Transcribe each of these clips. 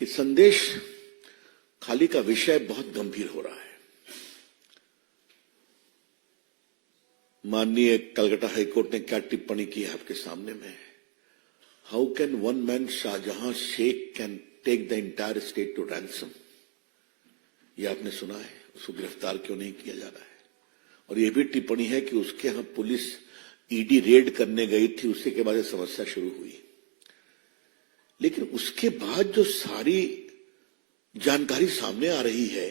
कि संदेश खाली का विषय बहुत गंभीर हो रहा है। माननीय कलकत्ता हाईकोर्ट ने क्या टिप्पणी की है आपके सामने में। How can one man Shahjahan Sheikh can take the entire state to ransom, ये आपने सुना है। उसको गिरफ्तार क्यों नहीं किया जा रहा है। और ये भी टिप्पणी है कि उसके यहां पुलिस ईडी रेड करने गई थी, उसके के बाद ये समस्या शुरू हुई। लेकिन उसके बाद जो सारी जानकारी सामने आ रही है,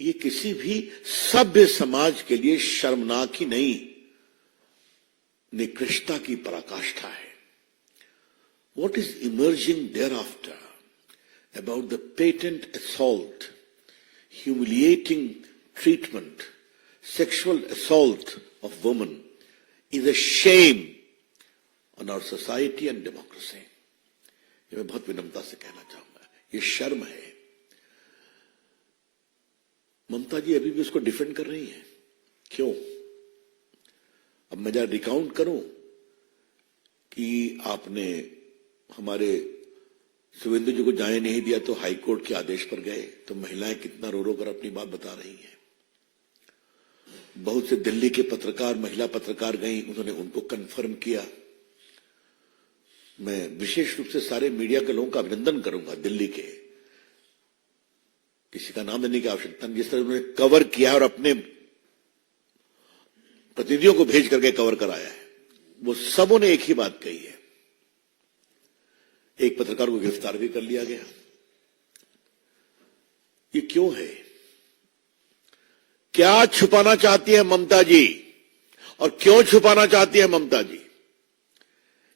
ये किसी भी सभ्य समाज के लिए शर्मनाक ही नहीं, निकृष्टता की पराकाष्ठा है। What is emerging thereafter about the patent assault, humiliating treatment, sexual assault of women is a shame on our society and democracy. ये मैं बहुत विनम्रता से कहना चाहूंगा, ये शर्म है। ममता जी अभी भी उसको डिफेंड कर रही हैं। क्यों? अब मैं जरा रिकाउंट करूं कि आपने हमारे शुभेंदु जी को जाने नहीं दिया तो हाईकोर्ट के आदेश पर गए, तो महिलाएं कितना रो रो कर अपनी बात बता रही हैं। बहुत से दिल्ली के पत्रकार, महिला पत्रकार गई, उन्होंने उनको कंफर्म किया। मैं विशेष रूप से सारे मीडिया के लोगों का अभिनंदन करूंगा, दिल्ली के, किसी का नाम देने की आवश्यकता नहीं, जिस तरह उन्होंने कवर किया और अपने प्रतिनिधियों को भेज करके कवर कराया है। वो सबों ने एक ही बात कही है। एक पत्रकार को गिरफ्तार भी कर लिया गया। ये क्यों है? क्या छुपाना चाहती है ममता जी, और क्यों छुपाना चाहती है ममता जी?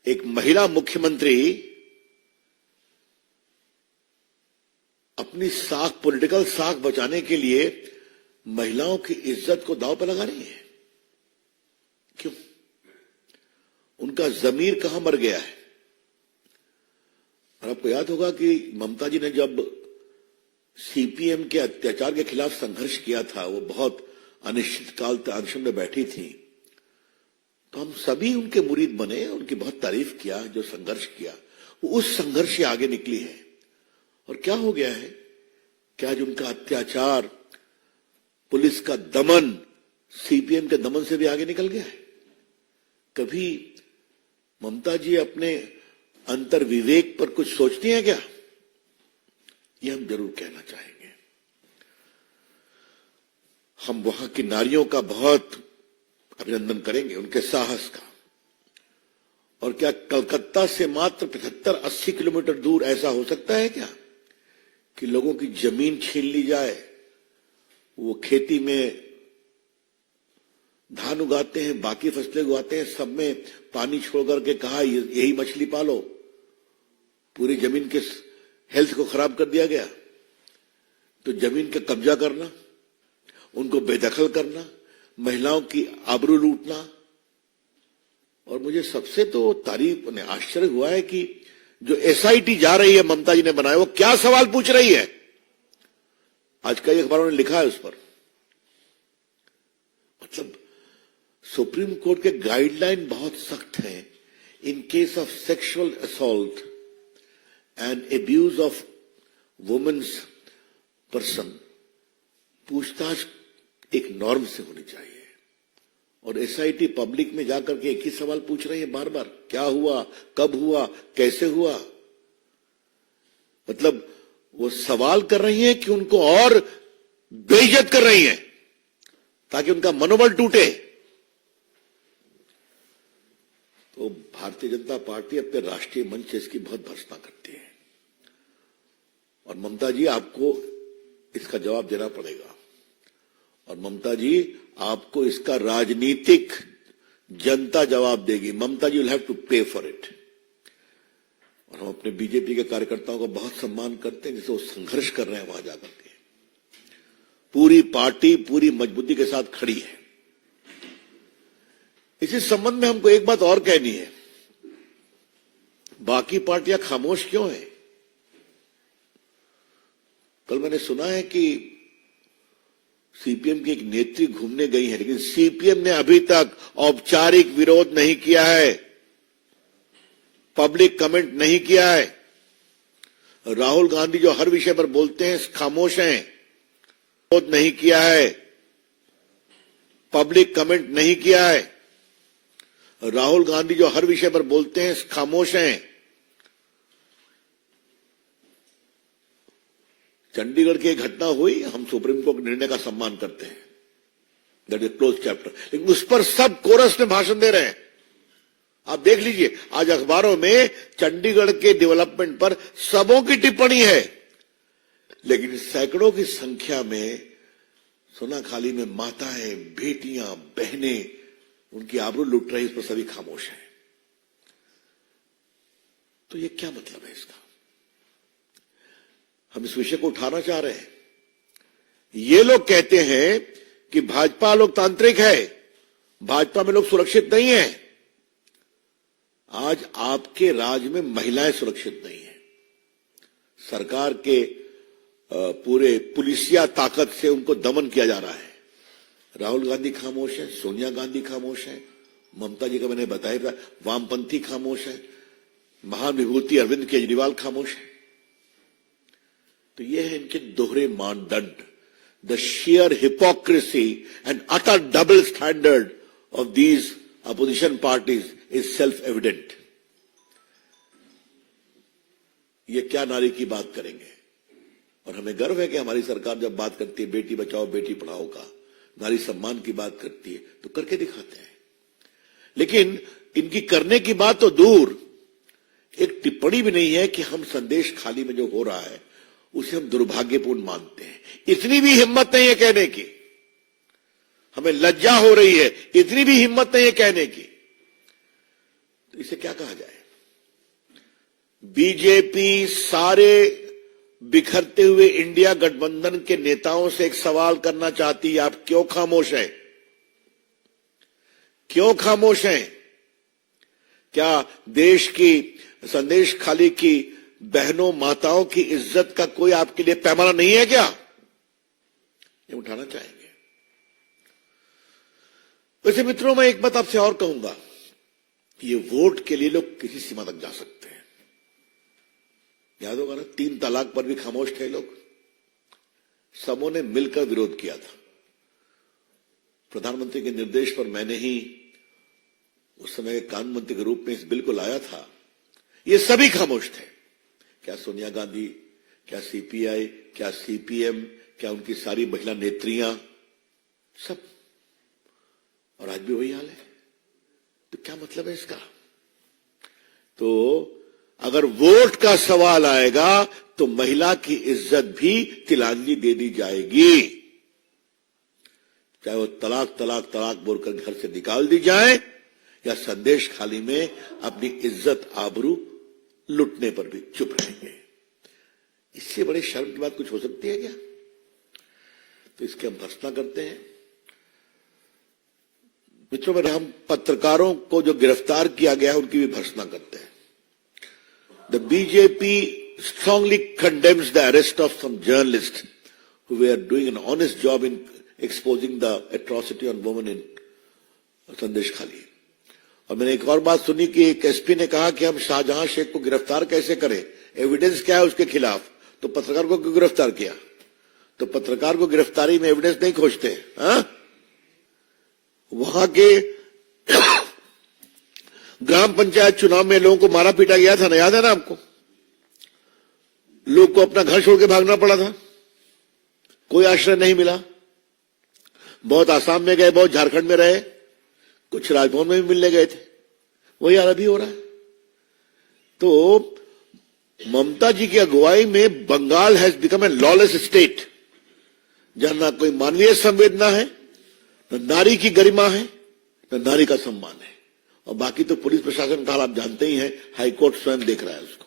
एक महिला मुख्यमंत्री अपनी साख, पॉलिटिकल साख बचाने के लिए महिलाओं की इज्जत को दांव पर लगा रही है। क्यों? उनका जमीर कहां मर गया है? और आपको याद होगा कि ममता जी ने जब सीपीएम के अत्याचार के खिलाफ संघर्ष किया था, वो बहुत अनिश्चितकाल तक अनशन में बैठी थी, तो हम सभी उनके मुरीद बने, उनकी बहुत तारीफ किया। जो संघर्ष किया वो उस संघर्ष से आगे निकली है। और क्या हो गया है? क्या जो उनका अत्याचार, पुलिस का दमन, सीपीएम के दमन से भी आगे निकल गया है? कभी ममता जी अपने अंतर विवेक पर कुछ सोचती हैं क्या? ये हम जरूर कहना चाहेंगे। हम वहां की नारियों का बहुत अभिनंदन करेंगे, उनके साहस का। और क्या कलकत्ता से मात्र 75-80 किलोमीटर दूर ऐसा हो सकता है क्या कि लोगों की जमीन छीन ली जाए? वो खेती में धान उगाते हैं, बाकी फसलें उगाते हैं, सब में पानी छोड़ करके कहा यही मछली पालो। पूरी जमीन के हेल्थ को खराब कर दिया गया। तो जमीन का कब्जा करना, उनको बेदखल करना, महिलाओं की आबरू लूटना। और मुझे सबसे तो तारीफ ने आश्चर्य हुआ है कि जो एसआईटी जा रही है, ममता जी ने बनाया, वो क्या सवाल पूछ रही है। आज कई अखबारों ने लिखा है उस पर। मतलब सुप्रीम कोर्ट के गाइडलाइन बहुत सख्त हैं। In case of sexual assault and abuse of womens person, पूछताछ एक नॉर्म से होनी चाहिए। और एसआईटी पब्लिक में जाकर के एक ही सवाल पूछ रही है बार बार, क्या हुआ, कब हुआ, कैसे हुआ। मतलब वो सवाल कर रही हैं कि उनको और बेइज्जत कर रही हैं ताकि उनका मनोबल टूटे। तो भारतीय जनता पार्टी अपने राष्ट्रीय मंच से इसकी बहुत भर्त्सना करती है। और ममता जी, आपको इसका जवाब देना पड़ेगा। और ममता जी, आपको इसका राजनीतिक जनता जवाब देगी। ममता जी विल हैव टू पे फॉर इट। और हम अपने बीजेपी के कार्यकर्ताओं का बहुत सम्मान करते हैं, जिसे वो संघर्ष कर रहे हैं वहां जाकर के। पूरी पार्टी पूरी मजबूती के साथ खड़ी है। इसी संबंध में हमको एक बात और कहनी है, बाकी पार्टियां खामोश क्यों हैं? कल मैंने सुना है कि सीपीएम की एक नेत्री घूमने गई है, लेकिन सीपीएम ने अभी तक औपचारिक विरोध नहीं किया है, पब्लिक कमेंट नहीं किया है। राहुल गांधी जो हर विषय पर बोलते हैं खामोश हैं, विरोध नहीं किया है, पब्लिक कमेंट नहीं किया है। राहुल गांधी जो हर विषय पर बोलते हैं खामोश हैं। चंडीगढ़ की एक घटना हुई, हम सुप्रीम कोर्ट के निर्णय का सम्मान करते हैं, दैट इज क्लोज चैप्टर, लेकिन उस पर सब कोरस में भाषण दे रहे हैं। आप देख लीजिए, आज अखबारों में चंडीगढ़ के डेवलपमेंट पर सबों की टिप्पणी है, लेकिन सैकड़ों की संख्या में सोनाखाली में माताएं, बेटियां, बहनें उनकी आबरू लूट रही, इस पर सभी खामोश हैं। तो ये क्या मतलब है इसका? हम इस विषय को उठाना चाह रहे हैं। ये लोग कहते हैं कि भाजपा लोकतांत्रिक है, भाजपा में लोग सुरक्षित नहीं है। आज आपके राज में महिलाएं सुरक्षित नहीं है। सरकार के पूरे पुलिसिया ताकत से उनको दमन किया जा रहा है। राहुल गांधी खामोश है, सोनिया गांधी खामोश है, ममता जी का मैंने बताया, वामपंथी खामोश है, महान विभूति अरविंद केजरीवाल खामोश है। तो ये है इनके दोहरे मानदंड। The sheer hypocrisy and utter double standard of these opposition parties is self-evident. ये क्या नारी की बात करेंगे? और हमें गर्व है कि हमारी सरकार जब बात करती है बेटी बचाओ बेटी पढ़ाओ का, नारी सम्मान की बात करती है, तो करके दिखाते हैं। लेकिन इनकी करने की बात तो दूर, एक टिप्पणी भी नहीं है कि हम संदेश खाली में जो हो रहा है उसे हम दुर्भाग्यपूर्ण मानते हैं। इतनी भी हिम्मत नहीं है कहने की, हमें लज्जा हो रही है, इतनी भी हिम्मत नहीं है कहने की। तो इसे क्या कहा जाए? बीजेपी सारे बिखरते हुए इंडिया गठबंधन के नेताओं से एक सवाल करना चाहती है, आप क्यों खामोश हैं? क्यों खामोश हैं? क्या देश की संदेश खाली की बहनों माताओं की इज्जत का कोई आपके लिए पैमाना नहीं है क्या? ये उठाना चाहेंगे। वैसे मित्रों, मैं एक बात आपसे और कहूंगा, ये वोट के लिए लोग किसी सीमा तक जा सकते हैं। याद होगा ना, 3 तलाक पर भी खामोश थे लोग, सबों ने मिलकर विरोध किया था। प्रधानमंत्री के निर्देश पर मैंने ही उस समय कानून मंत्री के रूप में इस बिल को लाया था। ये सभी खामोश थे। क्या सोनिया गांधी, क्या सीपीआई, क्या सीपीएम, क्या उनकी सारी महिला नेत्रियां, सब। और आज भी वही हाल है। तो क्या मतलब है इसका? तो अगर वोट का सवाल आएगा तो महिला की इज्जत भी तिलांजलि दे दी जाएगी, चाहे वो तलाक तलाक तलाक बोलकर घर से निकाल दी जाए या संदेश खाली में अपनी इज्जत आबरू लुटने पर भी चुप रहेंगे। इससे बड़े शर्म की बात कुछ हो सकती है क्या? तो इसके हम भर्त्सना करते हैं। मित्रों, में हम पत्रकारों को जो गिरफ्तार किया गया है उनकी भी भर्त्सना करते हैं। The BJP strongly condemns the arrest of some journalists who were doing an honest job in exposing the atrocity on women in संदेश खाली। और मैंने एक और बात सुनी कि एक एसपी ने कहा कि हम शाहजहां शेख को गिरफ्तार कैसे करें, एविडेंस क्या है उसके खिलाफ, तो पत्रकार को क्यों गिरफ्तार किया? तो पत्रकार को गिरफ्तारी में एविडेंस नहीं खोजते। वहां के ग्राम पंचायत चुनाव में लोगों को मारा पीटा गया था ना, याद है ना आपको? लोग को अपना घर छोड़ के भागना पड़ा था, कोई आश्रय नहीं मिला। बहुत आसाम में गए, बहुत झारखंड में रहे, कुछ राजभवन में भी मिलने गए थे। वही हाल अभी हो रहा है। तो ममता जी की अगुवाई में Bengal has become a lawless state, जहां ना कोई मानवीय संवेदना है, न नारी की गरिमा है, न नारी का सम्मान है। और बाकी तो पुलिस प्रशासन का हाल आप जानते ही हैं, हाईकोर्ट स्वयं देख रहा है उसको।